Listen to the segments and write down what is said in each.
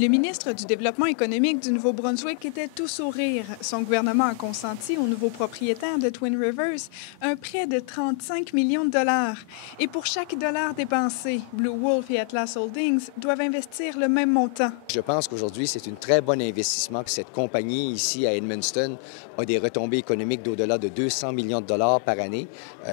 Le ministre du Développement économique du Nouveau-Brunswick était tout sourire. Son gouvernement a consenti aux nouveaux propriétaires de Twin Rivers un prêt de 35 millions de dollars. Et pour chaque dollar dépensé, Blue Wolf et Atlas Holdings doivent investir le même montant. Je pense qu'aujourd'hui, c'est un très bon investissement. Cette compagnie ici à Edmundston a des retombées économiques d'au-delà de 200 millions de dollars par année.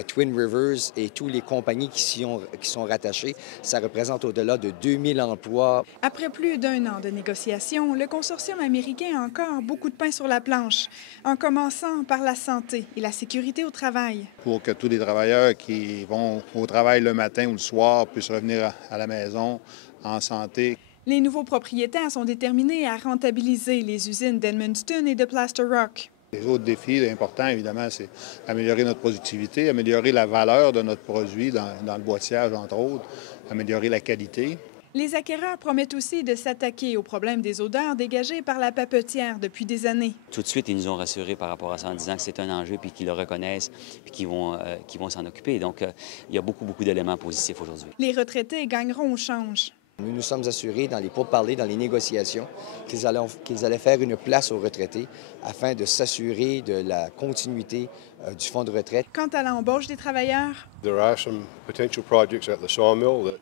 Twin Rivers et toutes les compagnies qui sont rattachées, ça représente au-delà de 2000 emplois. Après plus d'un an de négociations, le consortium américain a encore beaucoup de pain sur la planche, en commençant par la santé et la sécurité au travail. Pour que tous les travailleurs qui vont au travail le matin ou le soir puissent revenir à la maison en santé. Les nouveaux propriétaires sont déterminés à rentabiliser les usines d'Edmundston et de Plaster Rock. Les autres défis importants, évidemment, c'est améliorer notre productivité, améliorer la valeur de notre produit dans le boîtiage, entre autres, améliorer la qualité. Les acquéreurs promettent aussi de s'attaquer au problème des odeurs dégagées par la papetière depuis des années. Tout de suite, ils nous ont rassurés par rapport à ça en disant que c'est un enjeu puis qu'ils le reconnaissent puis qu'ils vont s'en occuper. Donc, il y a beaucoup d'éléments positifs aujourd'hui. Les retraités gagneront au change. Nous nous sommes assurés dans les pourparlers, dans les négociations, qu'ils allaient faire une place aux retraités afin de s'assurer de la continuité du fonds de retraite. Quant à l'embauche des travailleurs,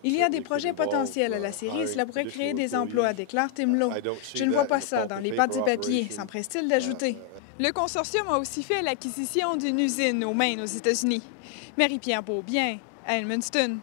il y a des projets potentiels à la série. Cela pourrait créer des emplois, déclare Tim Lowe. Je ne vois pas ça dans les pattes du papier, s'empresse-t-il d'ajouter. Le consortium a aussi fait l'acquisition d'une usine au Maine, aux États-Unis. Marie-Pierre Beaubien, à Edmundston.